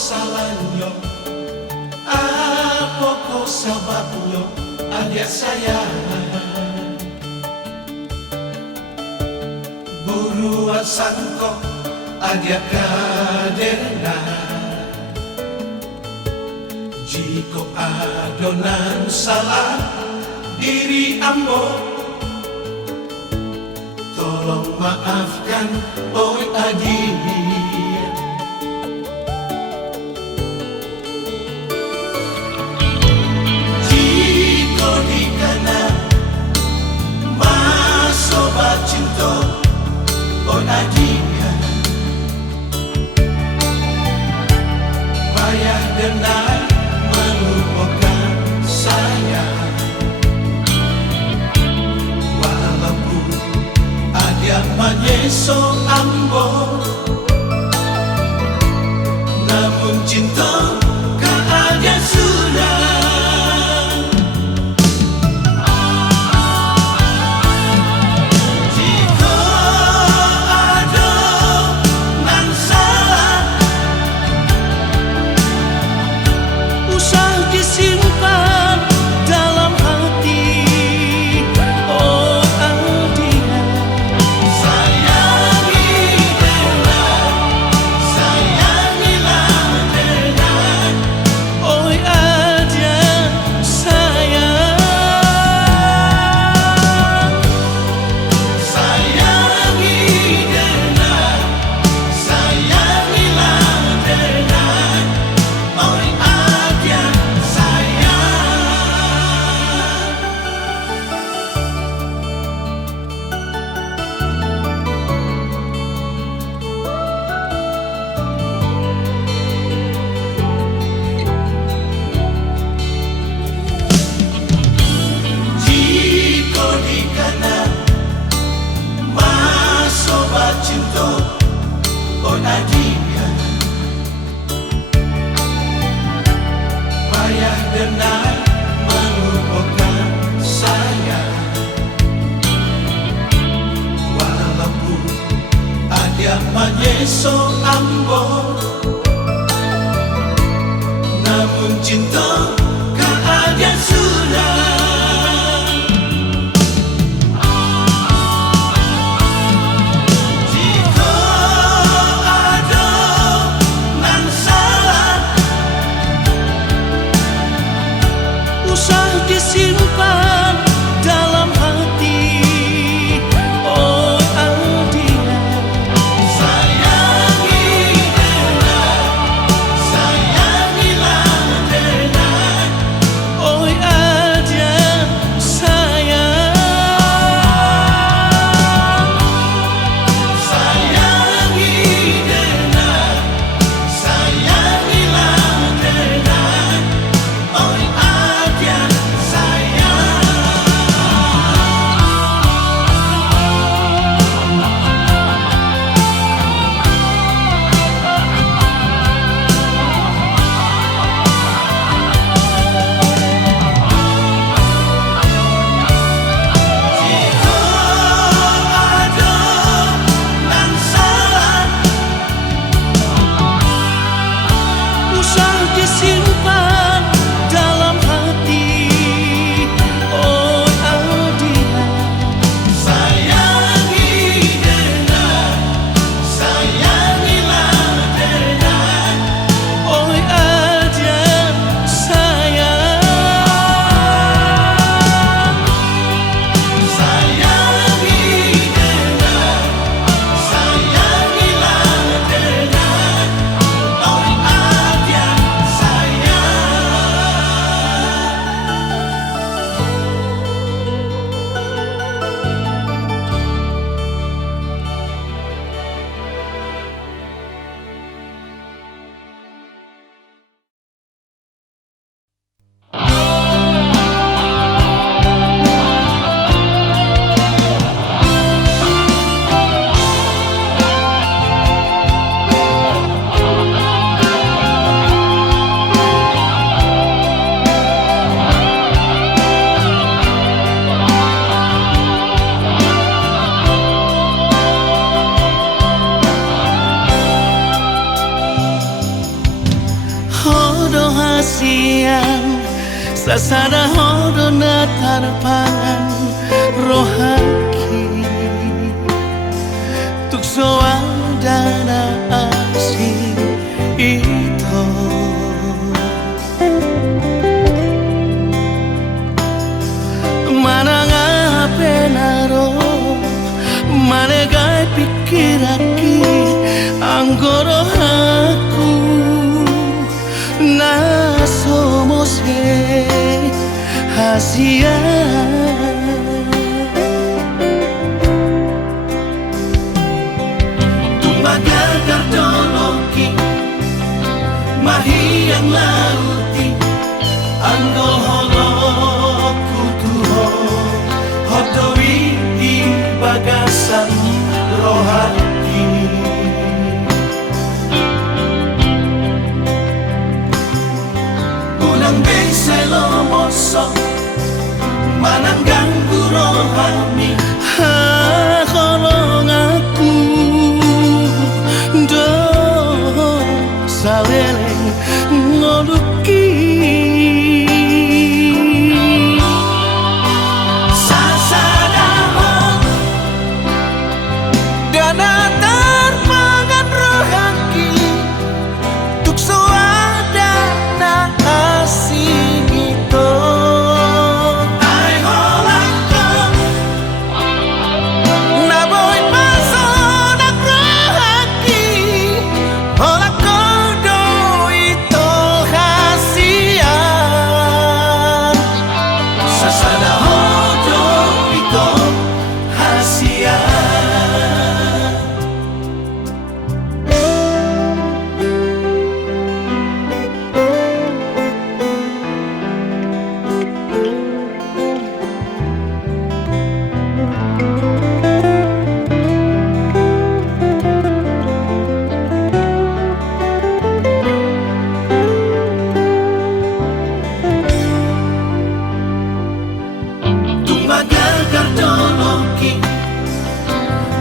salahnya, apa kau sebabnya, adik sayang. Buruan sangkok adik kaderna, jika adonan salah diri ambo, tolong maafkan oi adik. Jika dikana masoba cinta oi adik, payah denai melupakan saya. Walaupun ada menyeso ambo, namun cinta kan ada sudah. Jika ada nan salah, usah disimpan dalam hati. Oh Adia, sayangi dengan, sayangilah dengan. Oh Adia sayang, sayangi dengan, sayangilah dengan. Oh Adia sayang. Jika dikana masoba cinta oh Adia, payah denai melupakan saya. Walaupun ada menyeso ambo, namun cinta kan ada sudah. Jika ada nan salah, usah disimpan dalam hati. Oh Adia, sayangi dengan, sayangilah dengan. sasana hodona tarpangan rohaki tuk soaldana asing itu mana ngape naro mana gai pikiraki anggoro aku na somos hasia tumbaga kardoloki mahi yang lauti anggo holoku tuho hodowi di bagasan rohani unang bengselo mosok manang ganggu rohani kolong aku do saleleng ngoluki sasadahon dana tarpangan rohaki tuk soada na asing itu kardoloki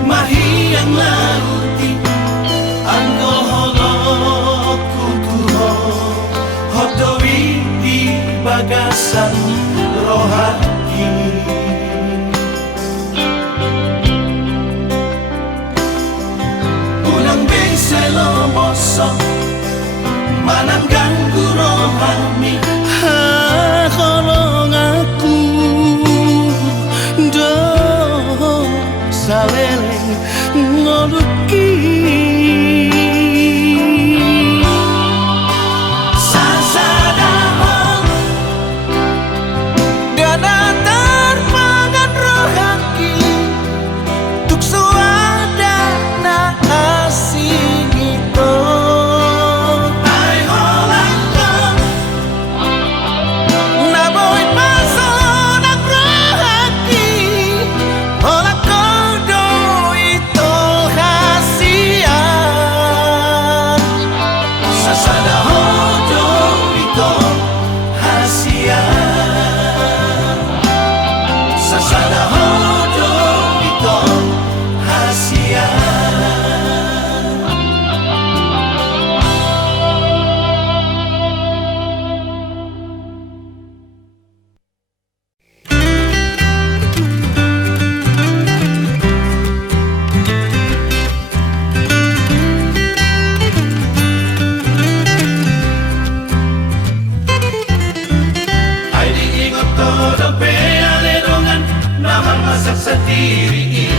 mahi yang lauti anggo holoku tuho hodowi di bagasan rohani unang bengselo mosok manang ganggu rohani kolong aku saleleng ngoluki sasadahon dana tarpangan rohaki tuk soada na asing itu ai holangkong na boy pasonak rohaki holak sendiri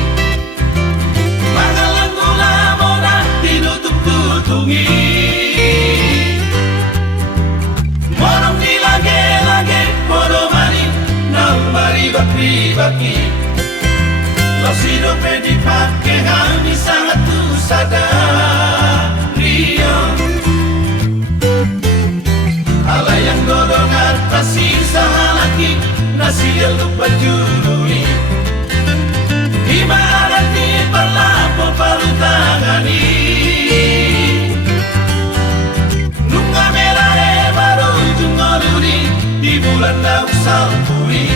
mangalang gula mona tinutup-tutungi morong di lage-lage podo mani nang baribak-ribaki lo sidope dipake kami sangat tu sadari ala yang golongan pasti sahalaki nasi lupa jurui imarati parlapo palutangani nunga merah baru jungoluri di bulan daun salpuri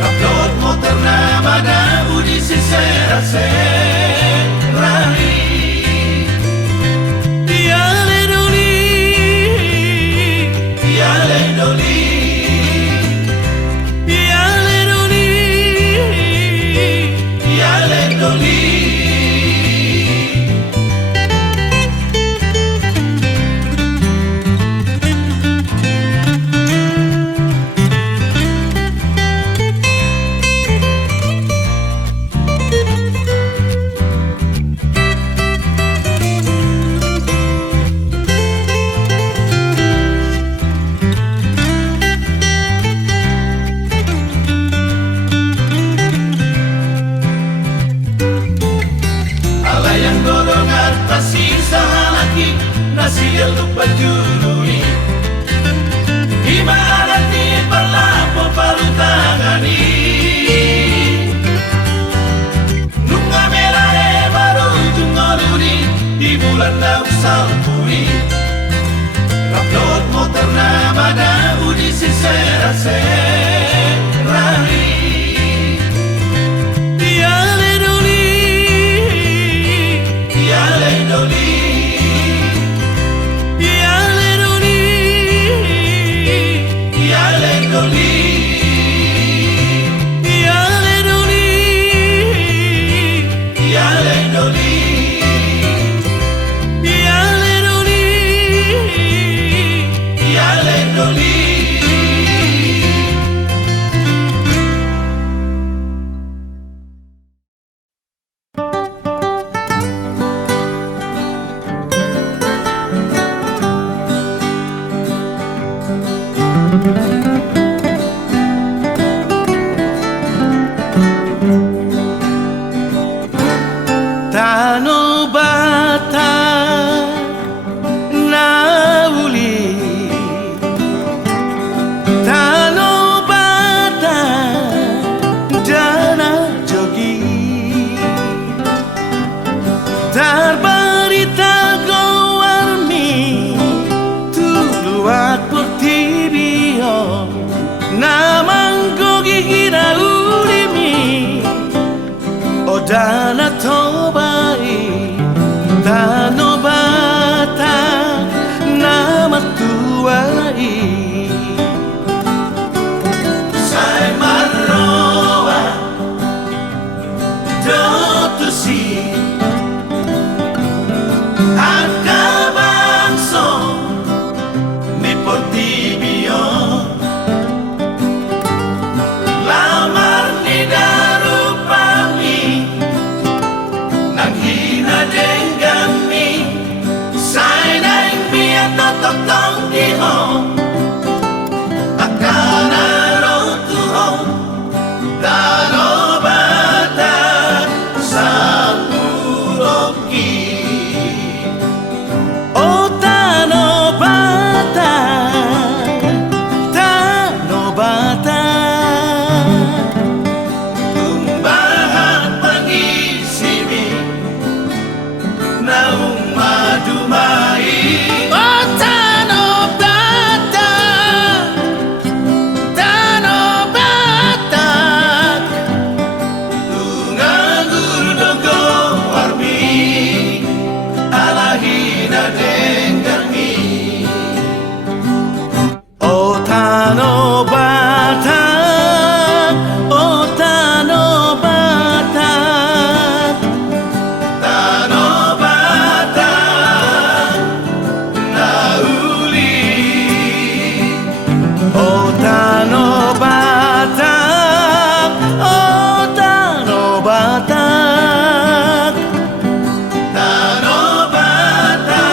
upload motor nama dabu di sisera-serani Tiale doli kasih sahalaki nasil lupa jului ibaratnya berlapo palu tangani nunga merah baru jungoluri di bulan daun salpuri raplot motor nama daun di sisera-serari Dana tobai Dano bata Nama tuai Sai marroa Dotusi Angka bangso Mi potibio Lamar ni darupami Nanghina denggami Sai naing biat totong di home Akana rotuho Dano bata Samuroki Oh Dano bata Dano bata Tumbahan pangisimi Naung madumai Oh Dano bata Dano bata Tungangur dogo warmi Alahina denggami Oh Dano bata Oh Dano bata Tano bata Nauli Oh Dano bata Oh Dano bata Tano bata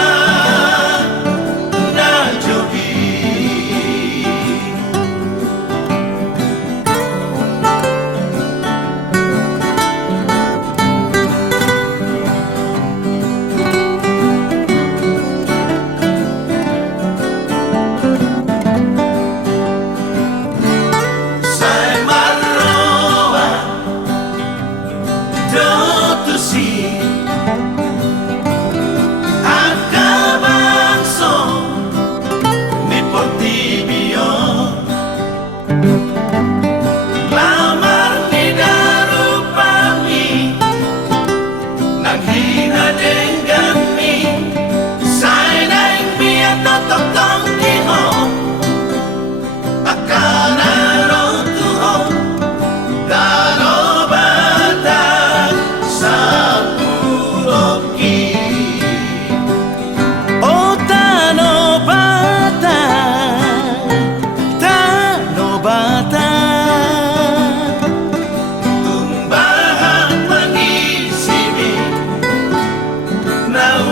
Najogi Sai marroa Dotusi Angka bangso Mi potibio Lamar ni darupami Nanghina denggami Sai naing biat totong di home Akana rotuho Dano bata Samuroki Oh Dano bata Dano bata Tumbahan pangisimi Naung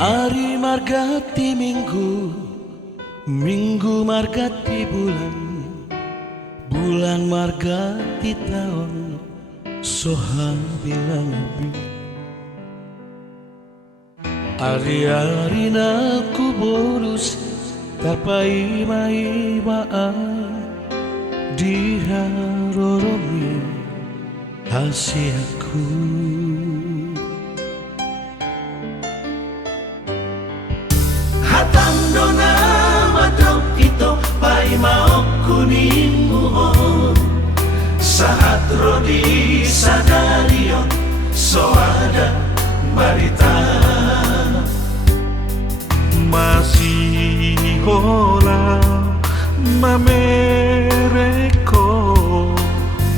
Hari margati minggu, minggu margati bulan, bulan margati tahun, soha bilang bi. Ari-ari naku bolus, tapai mai baan, diharoromi hasiaku. Hatandona madrog ito pa'y maok kunin muhon. Saat rodi sadarion so ada barita. Masih hola mamereko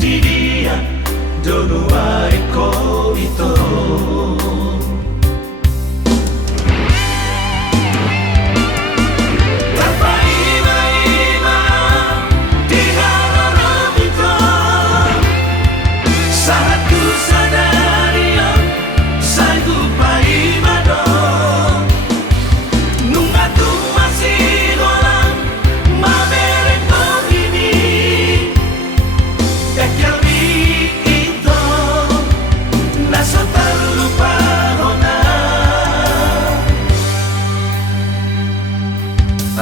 Di dia donua eko ito.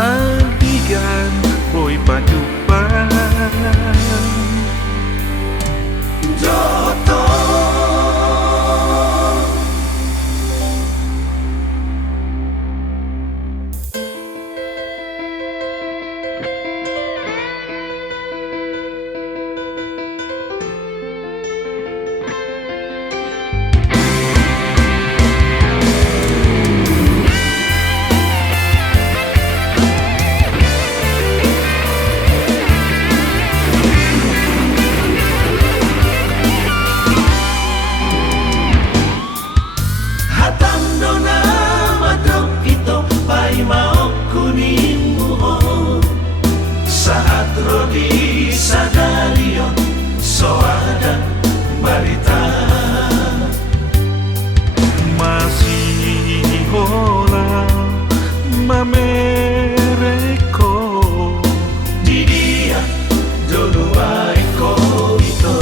Antigan boy padupan Joto saat rodi sadarion so ada barita. masih hola mamereko Di dia donua eko ito.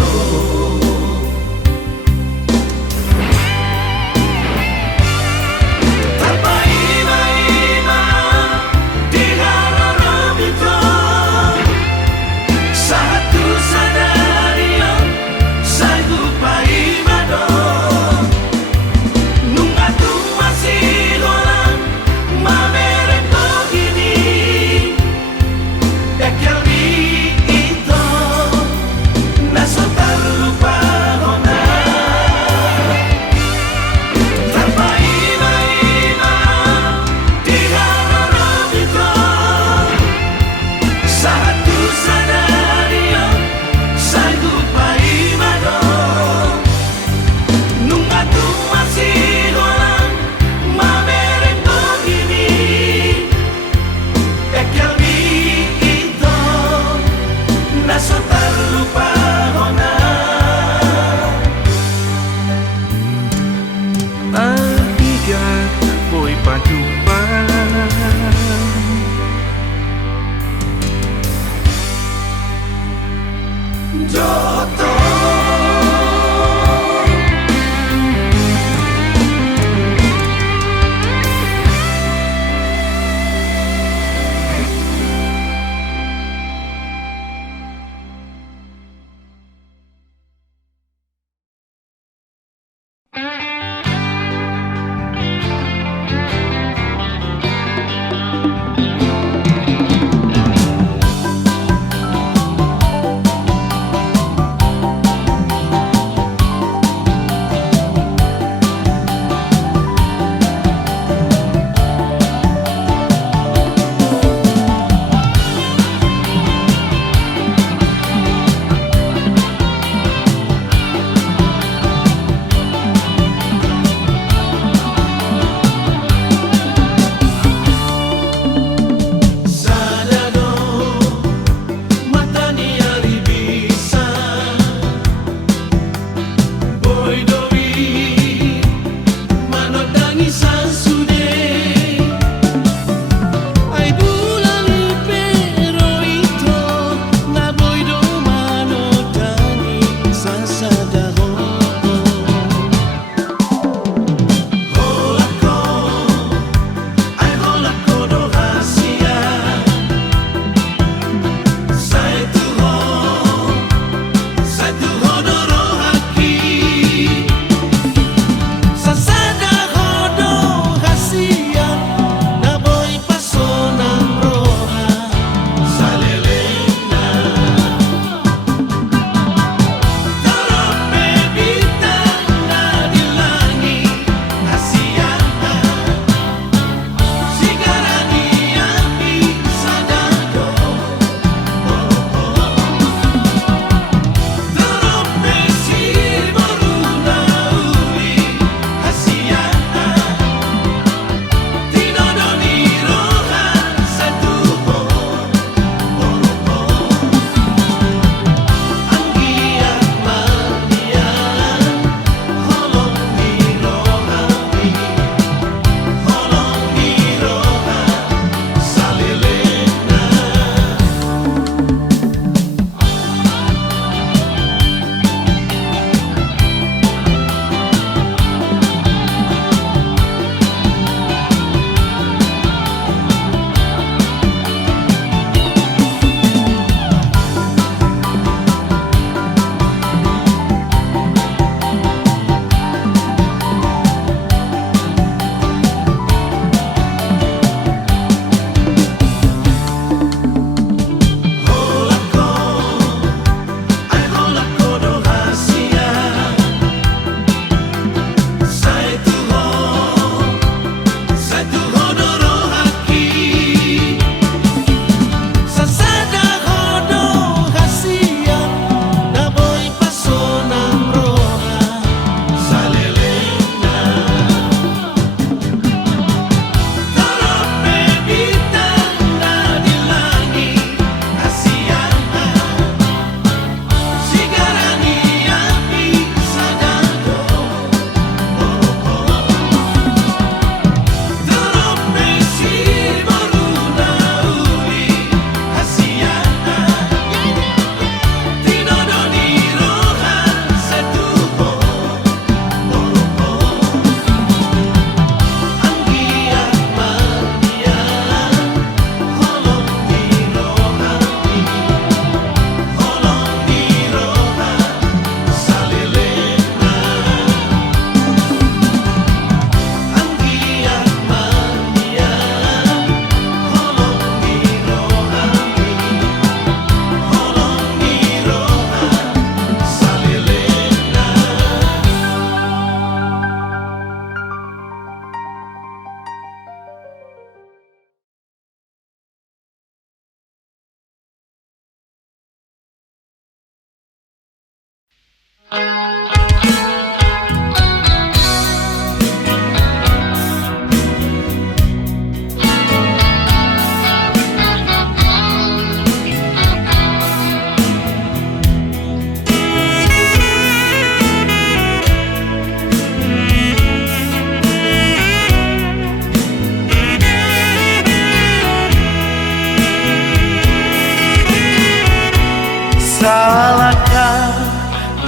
Salahkah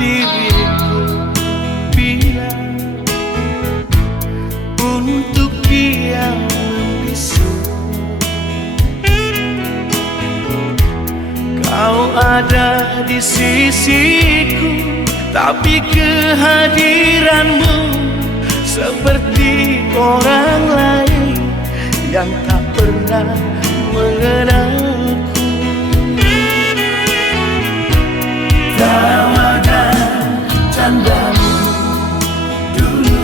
diriku bila untuk dia membisu? Kau ada di sisiku, tapi kehadiranmu seperti orang lain yang tak pernah mengenalku. Tawa dan candamu dulu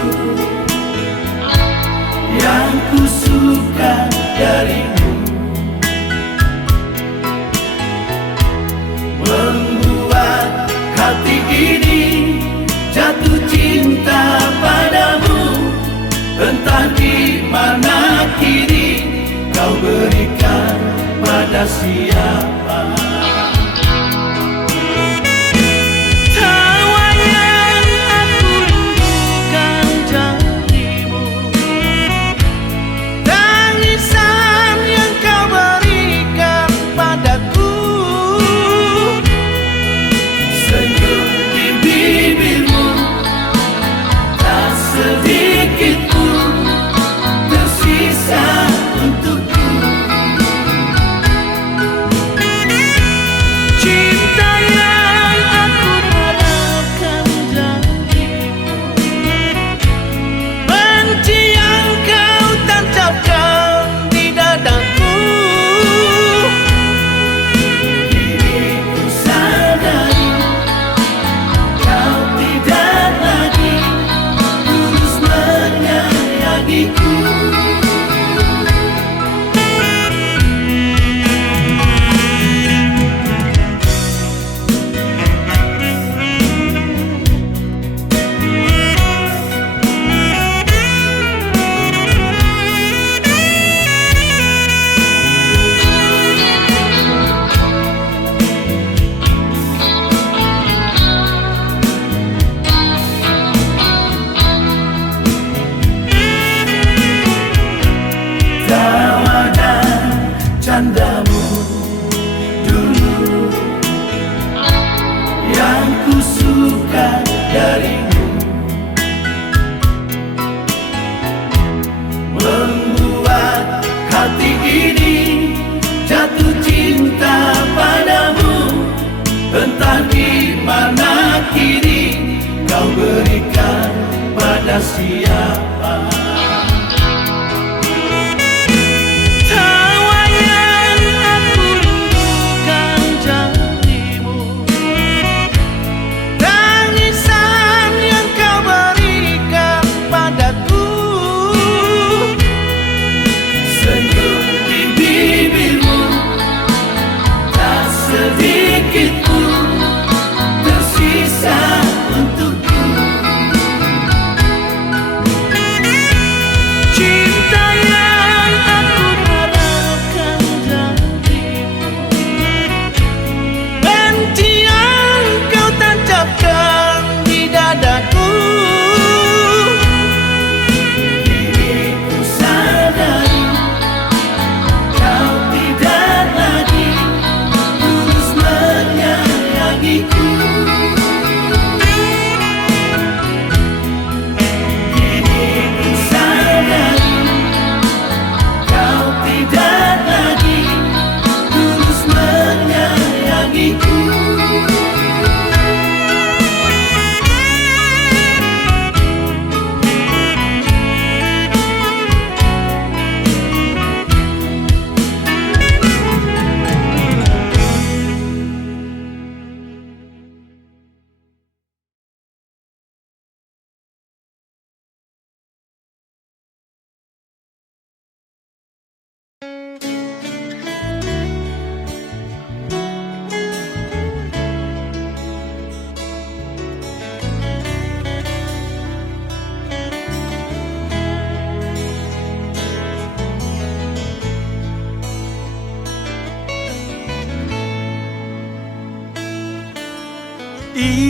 yang ku suka darimu, membuat hati ini jatuh cinta padamu. Entah di mana kini kau berikan pada siapa. Tawa dan candamu dulu yang ku suka darimu, membuat hati ini jatuh cinta padamu. Entah di mana kini kau berikan pada siapa. Tersisa untukku.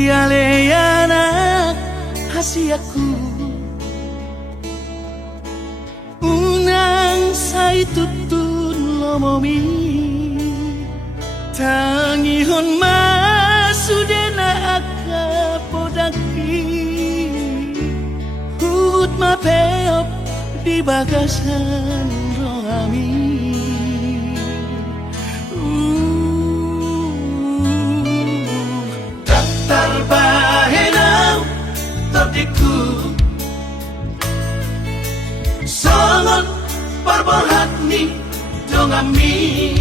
tiale anak hasiaku unang say tutun lomomi tangihon masudena aka podaki hut mapeop di bagasan rohami daftar bahenau totiku sangat parbahat ni dongami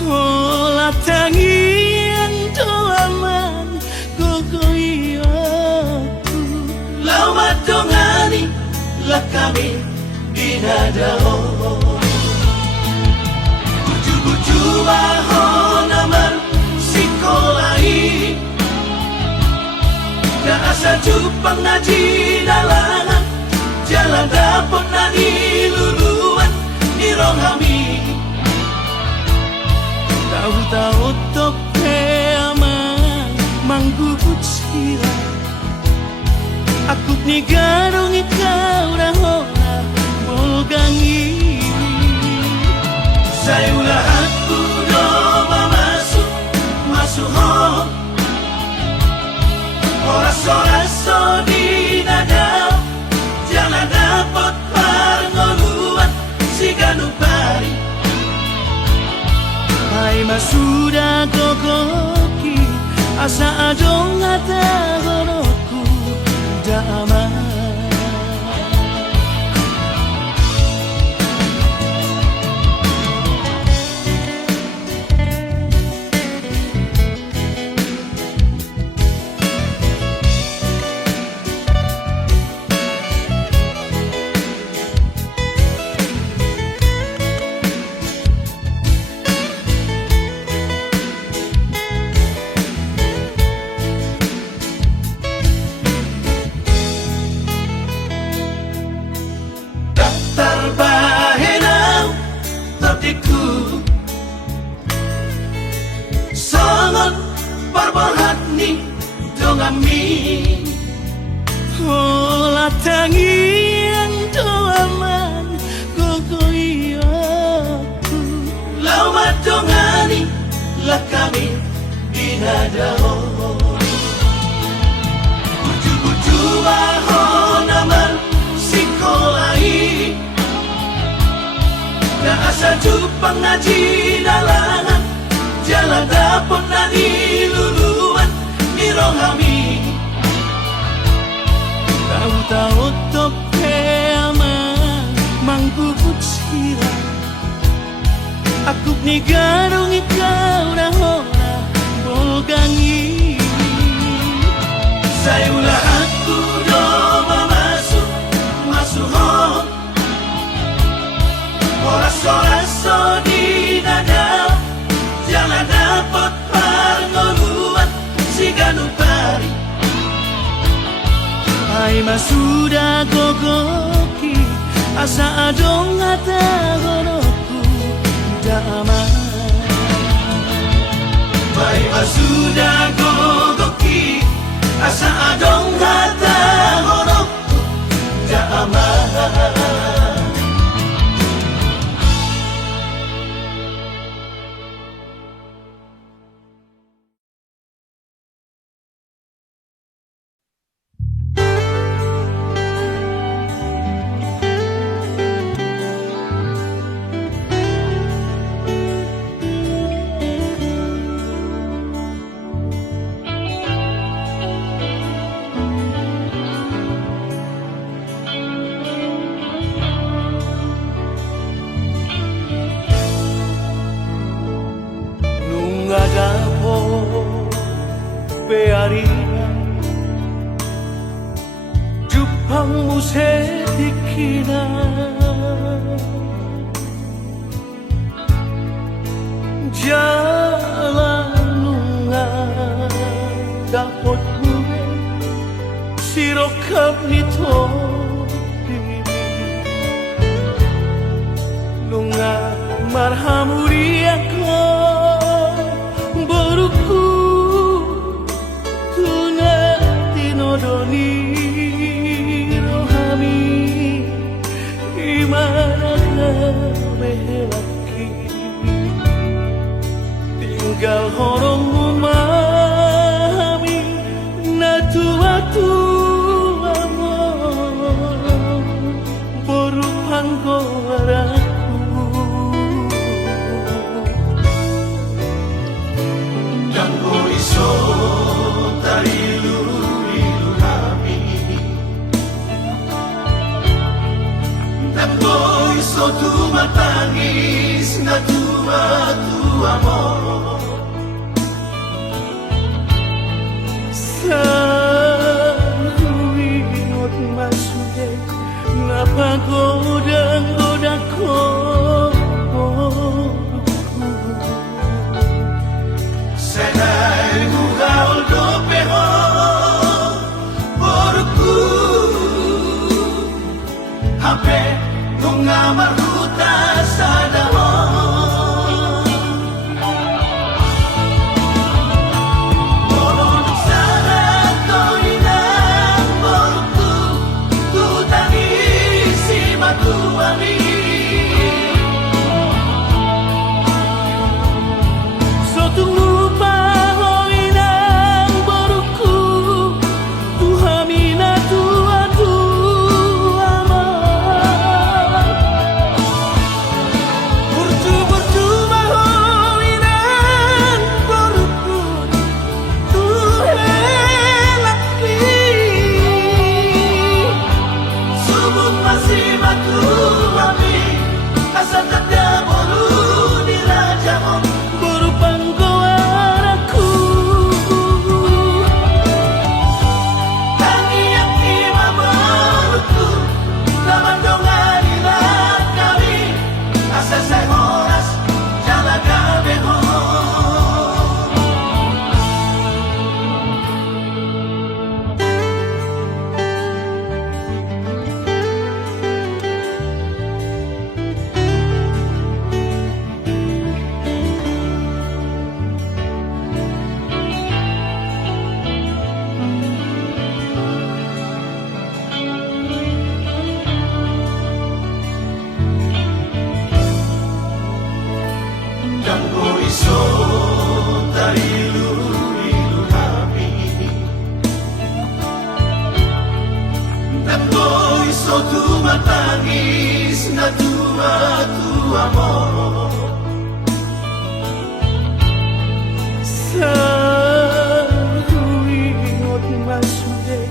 olah tangian doaman gogoiyaku lama dongani lah kami dinadao buju-buju ahon aman sikolahi na asa jupang ngaji dalangan jalan dapon na niluluan ni rohami tahu-tahu tope aman manggubut sira aku ni garong ikaw rahona bolgangi saya ulah aku doa masuk home oras-oras di nada jangan dapat parngoluan si ganupari hai masuda gogoki asa adong ata goroku damai sangat parbahat ni dongami olah tangian doaman gogoiyaku lama dongani lah kami dinadao buju-buju ahon aman sikolahi na asa jupang ngaji dalangan jalan dapon na niluluan ni rohami tahu-tahu tope aman manggubut sira aku ni garong ikaw rahona bolgangi saya ulah aku doa masuk home oras-oras di nada jangan dapat parngoluan si ganupari hai masuda gogoki asa adong ata goroku damai hai masuda gogoki asa adong ata goroku damai Jupangmu sedikina jalan lunga dapat gue sirokap nito lunga marhamuri ako boruku Tanggol so tumatangis na tuwa-tuwa mo. Sa tuwing at masulit, napagod ang utak ko. Sana'y hugaol do pero porku hape nung maruta sa dahon. Moron sa hatoy ng porku tutangis si matuwami. So tumupa hoy ng baruku, tuhami na tuwa-tuwa mo. Bertu-bertu hoy ng baruku, tuhelaki. Subok masih matuwami asa tanda bolu di raja mo. Baru panggawan aku. Tangiyak imabarutu laman dongan ilang kami asa sa oras jalaga beho. Dampo iso tarilu-ilu kami. Dampo iso tumatangis na tuwa-tuwa mo. Sa tuwing at masulit,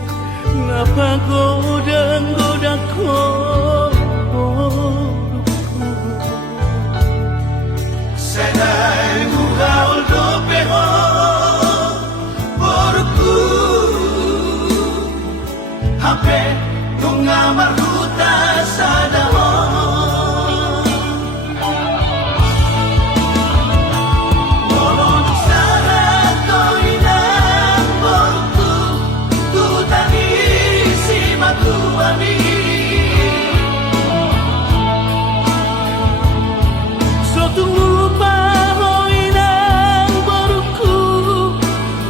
napagod ang utak ko. Sana'y hugaol do pero porku hape nung maruta sa dahon. Moron sa hatoy ng porku tutangis si matuwami. So tumupa hoy ng baruku,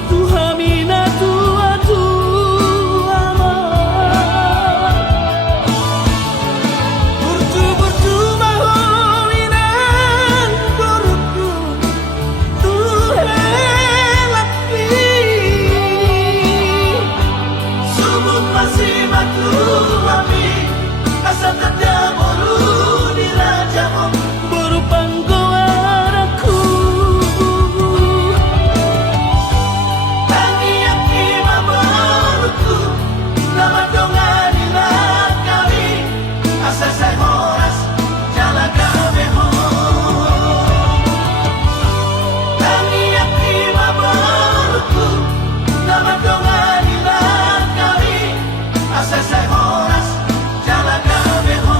tuhami na tuwa-tuwa mo. Bertu-bertu hoy ng baruku, tuhelaki. Subok masih matuwami asa tanda bolu di raja mo. Baru panggawan aku. Tangiyak imabarutu laman dongan ilang kami asa sa oras jalaga beho. Tangiyak imabarutu laman dongan ilang kami asa sa oras jalaga beho.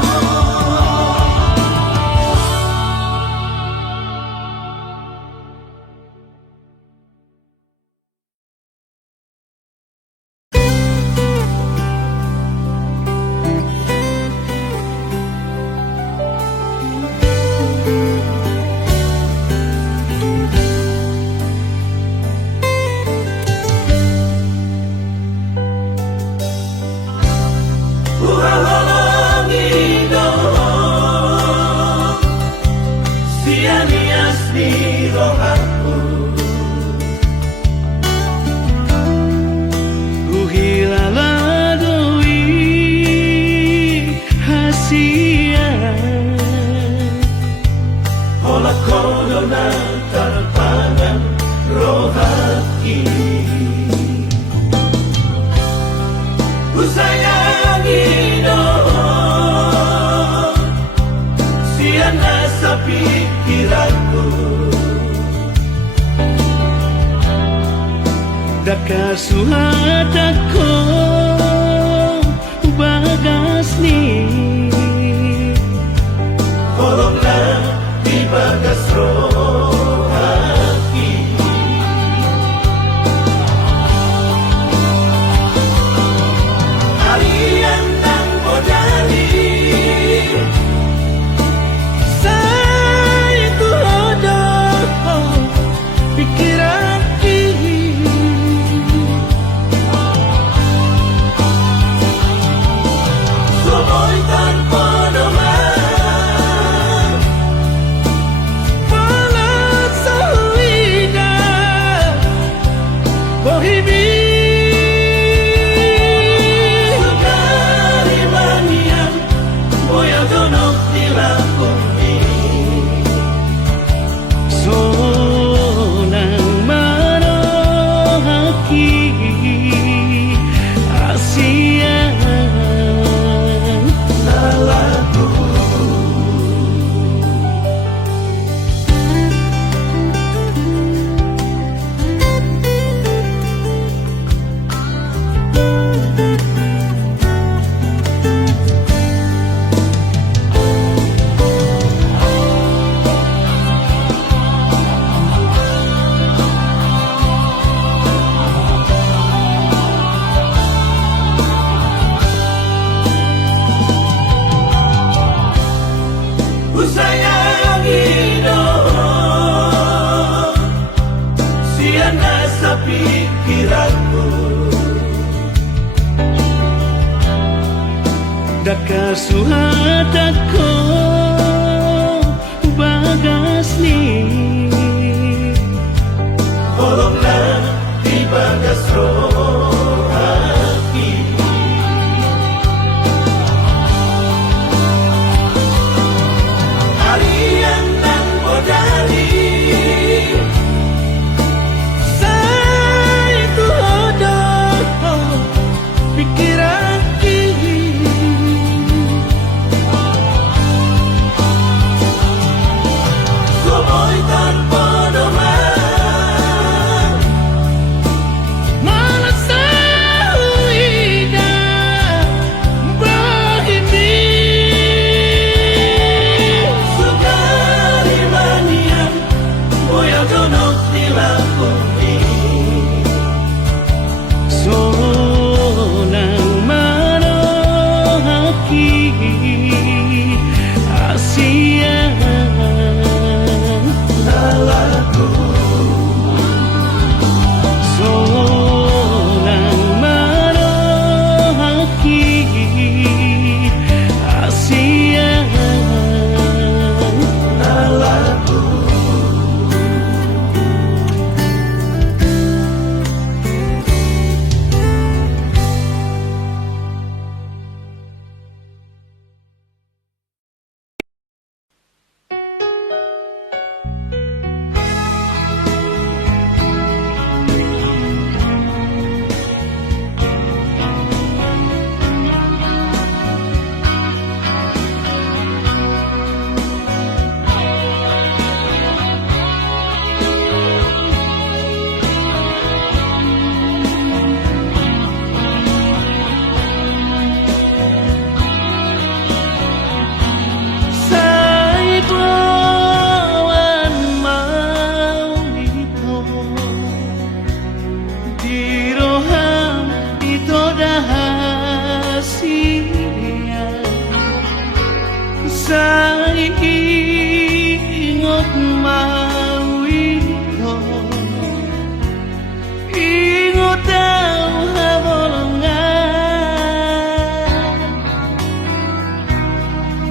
Uhalangido sianias ni rohaku. Uhilala doi hasia. Hola kodo na tarpangan rohaki. Usayangido Dakasuhatako bagas ni Koronglah di bagas roh hati. Kalian dan bodali Saya ku hodoh pikiran ini Somoy tanpa doman Walau sawida Bohimi Sekali manian Boya donok dilakumi Sonang manohaki Asian Salahku Ku sayangi dong Siana sa pikiranku Dakasuhatako bagas ni Tolonglah di bagas roh hati. Kalian dan bodali Saya ku hodoh pikiran ini Somoy tanpa doman Malah sawida Bohimi Sekali manian Boya donok dilakumi Sonang manohaki Asian Salahku Sonang manohaki Asian Salahku Saya kawan mau itu di roham itu rahasia saya ingat mau itu ingat tahu habolongan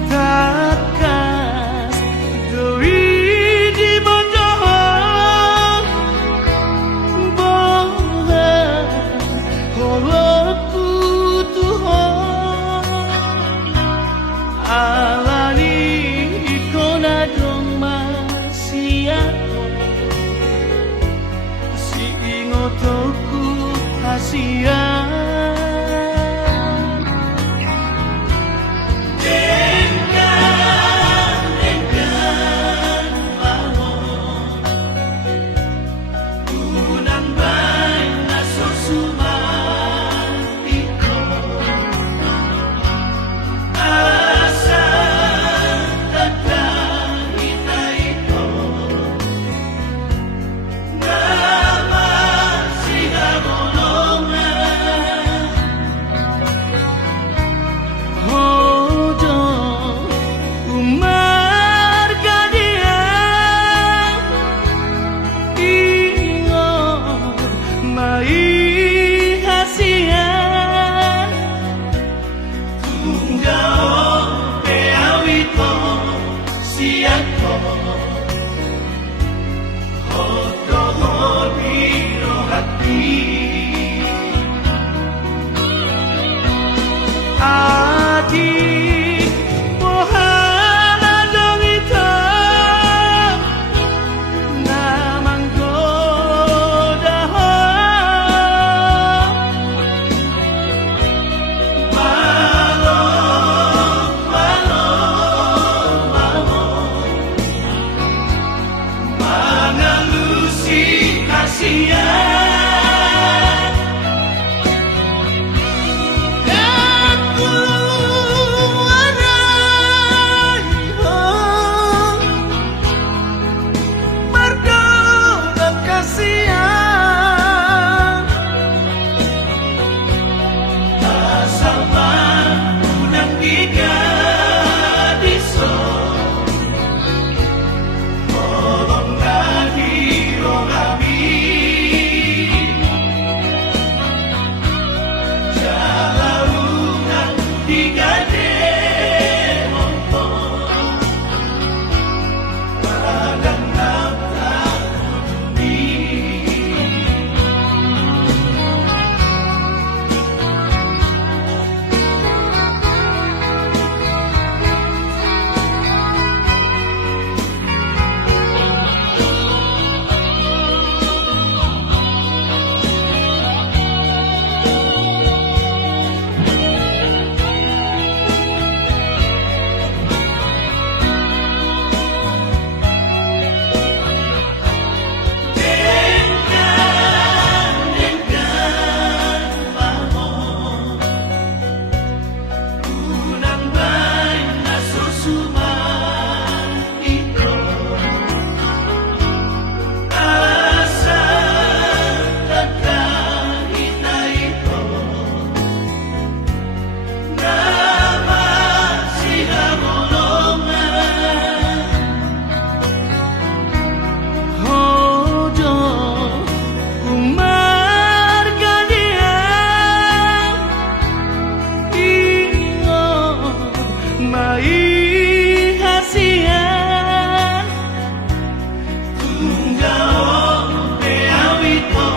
takas doi di banjar boha holoku tuhan alani ikona dong masiako si ingotoku hasian mai hasian Tunggao beawito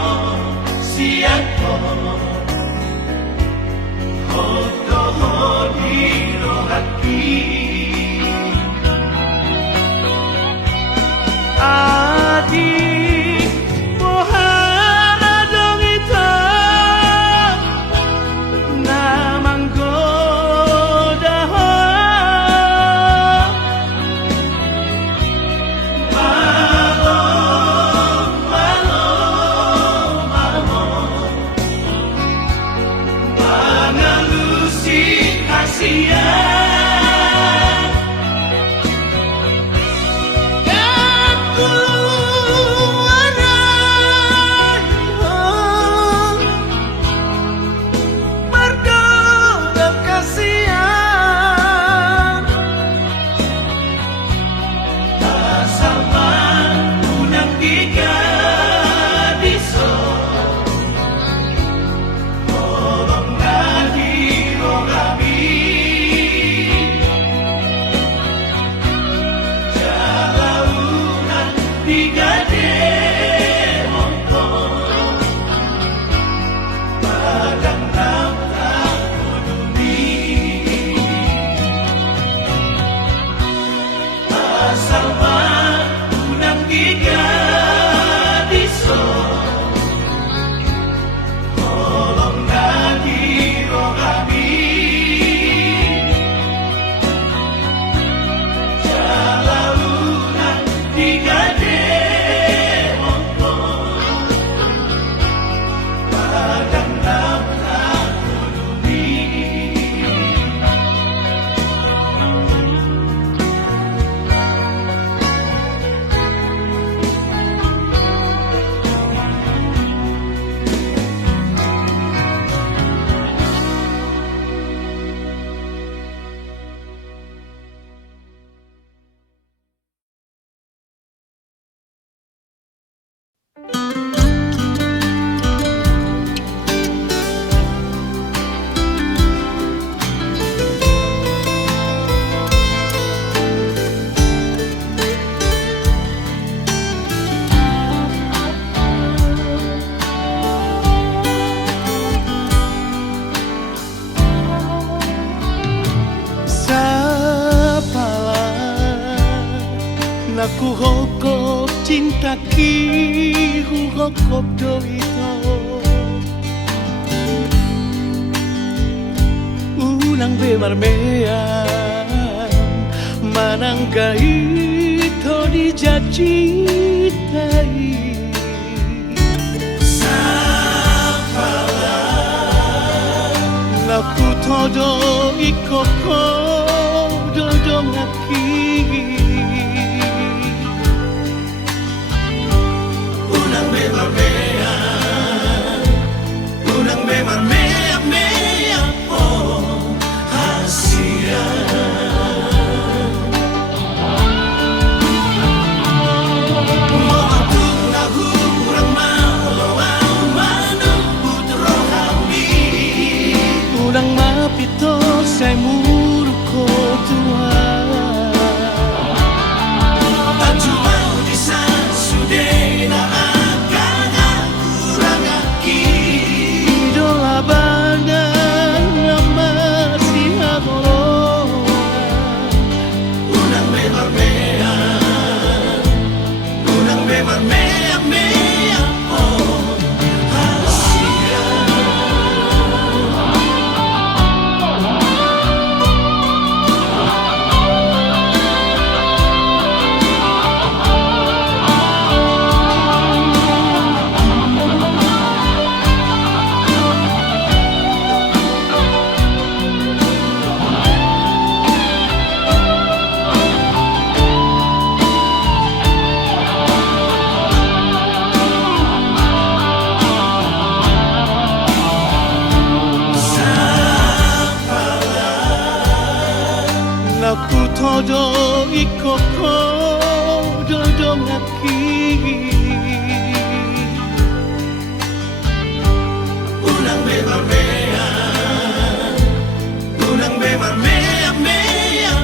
siako Hoto hodiro haki adik mohana dong itu namang godaho Malo, malo, malo Mangalusi kasihan Naku hokop cinta ki hokop do ito Unang bemarmean manangga ito di jacitai Sapala Naku todo ikoko dodong aki Unang bemarmea Unang bemarmea mea po hasian Moatuk na hurang malawang manubut rohami Unang mapito say muro ko tuwa Pagjumaw di sa sude na Idolabanan na masihagoroan Unang bemarmea Unang bemarmea mea po hasian Naku todo ikoko dodong aki Unang bemarmea Unang bemarmea mea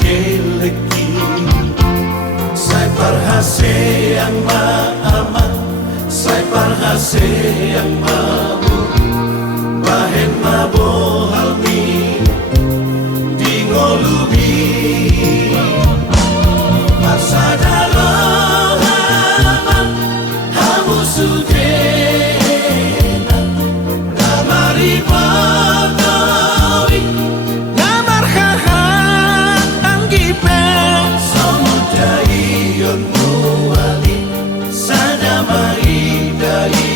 geleki Sai parhase yang maaman Sai parhase yang mabu Bahen mabohal mi Dingolubi Marsada lohaman Hamu sudena Namari patowi Namar hahat anggipe Somudai yon muali Sadamai dai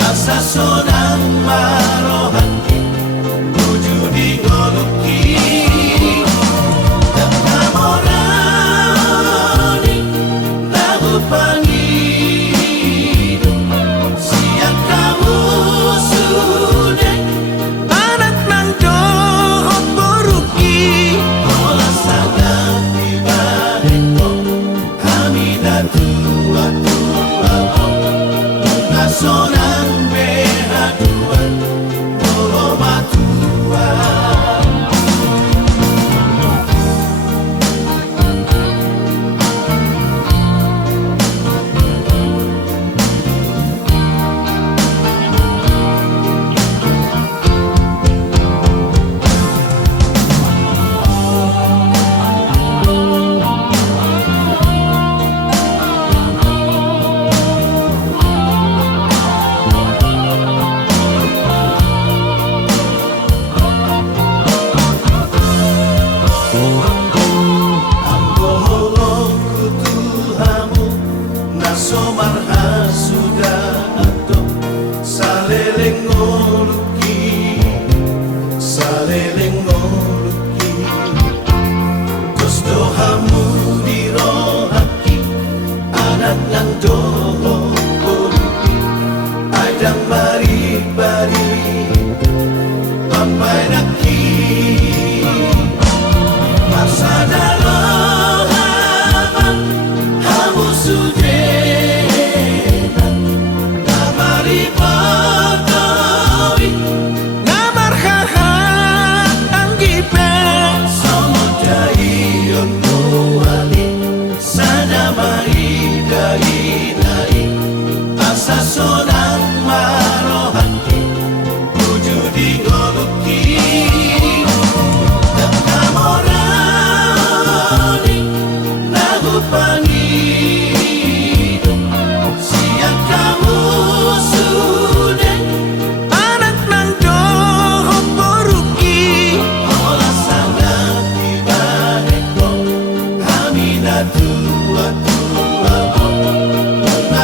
Asa sonang marohati Wujudi ngoluki Dan namorani Nahu pangidu Siang kamu sudah Anak nang dohot boruki Olah sangat dibadeko Hamida tua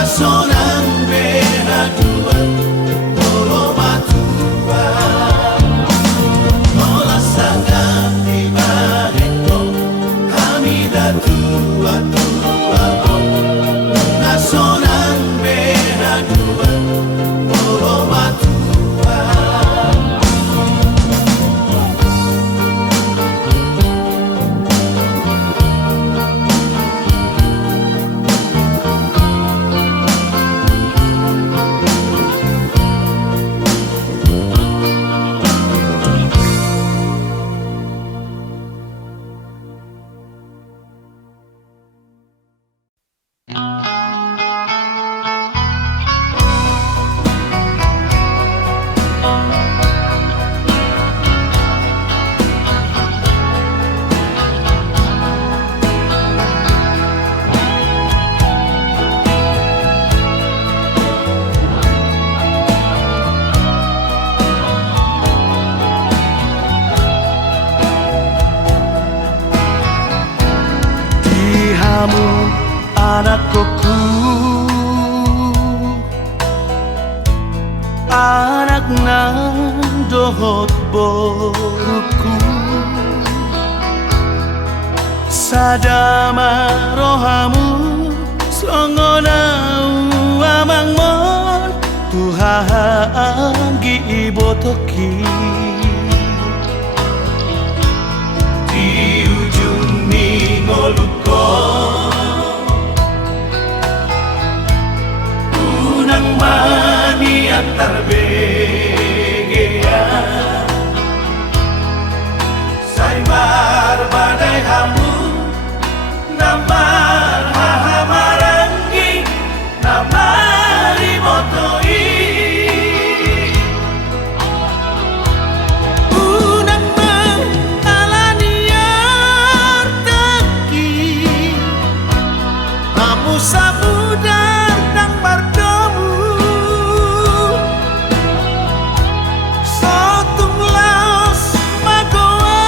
Sonang behaduan Tolo matua Anakku, anak nang dohot boruku Sadama rohamu Slongonau amang mon Tuhan gi ibotoki Di ujung ningoluko Unang mani antar begea Sai mar hamu namar hahamarangi namari motoi Unang mengalaniar teki Hamu sabudar nang bardomu Sotung laos magoa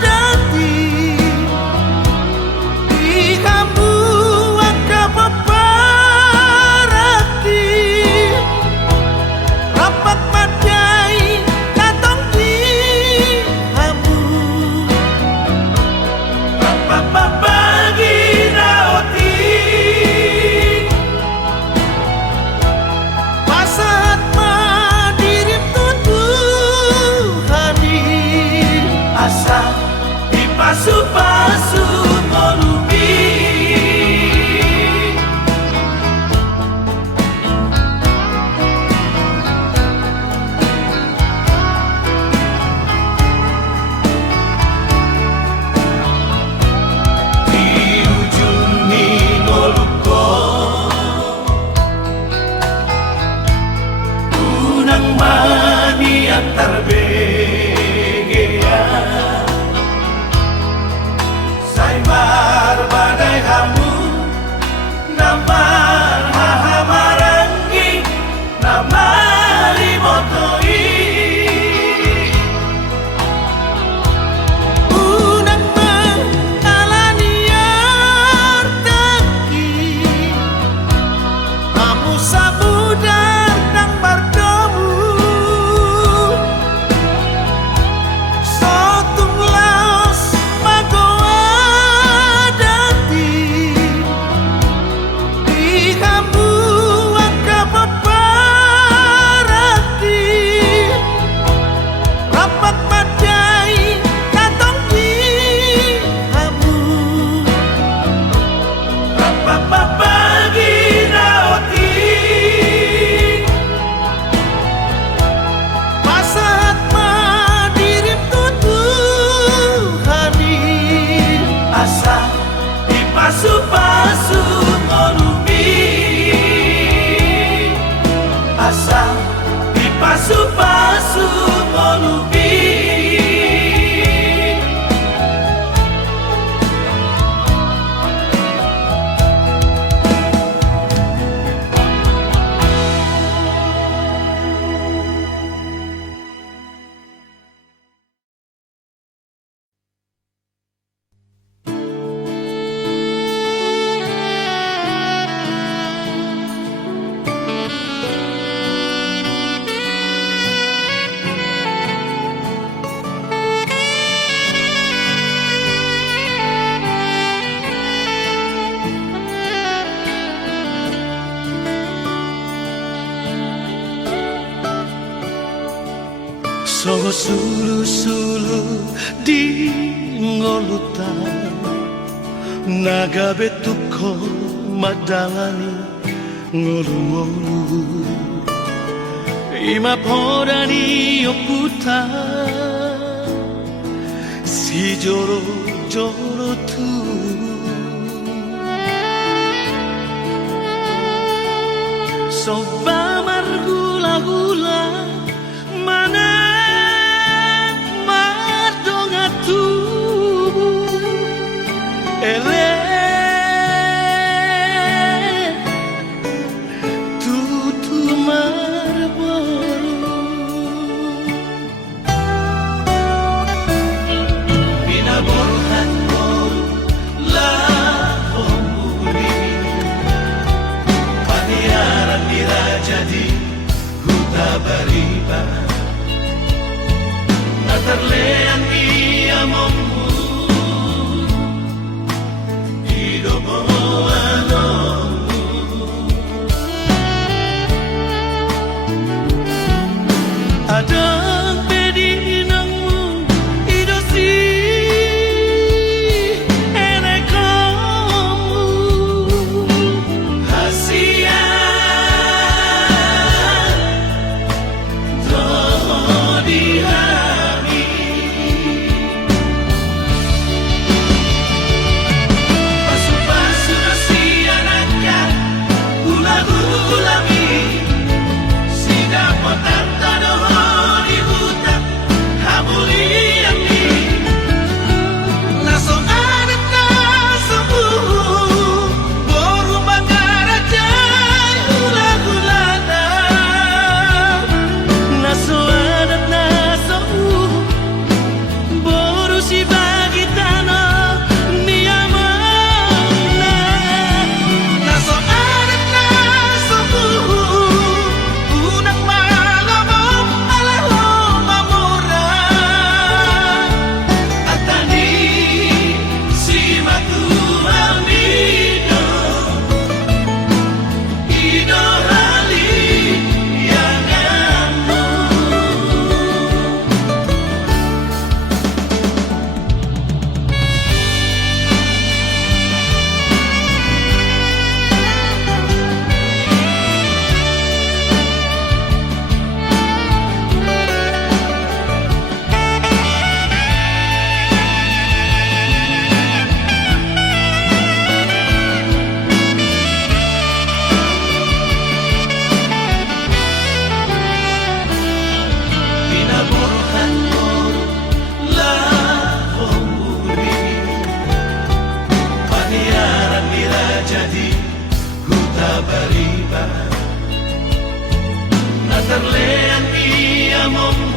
dati Di hamu angka paparaki Rapat madai katong di hamu papapagi naoti Pasahat madirim tutuhani asa dipasu-pasu ngolubi di ujung ningoluko unang mani antar begea Saimar badai hamu namar hahamarangi namari motoi Unang mengalaniar teki Hamu sabudar nang bardomu Sotung laos magoa dati Di hamu angka paparaki Rapat madai katong di hamu papapagi naoti Pasahat madirim tutuhani asa dipasu-pasu ngolubi asa dipasu-pasu ngolubi Songo sulu-sulu di ngolutan Naga betuko madalani ngolu-ngolu Ima podani oputa Si joro-joro tu Soba margula-gula Mana mardongatu Ele tutu marboru Binaborhan ko lahong uli Paniaran nila bariba. Natarlean ia mong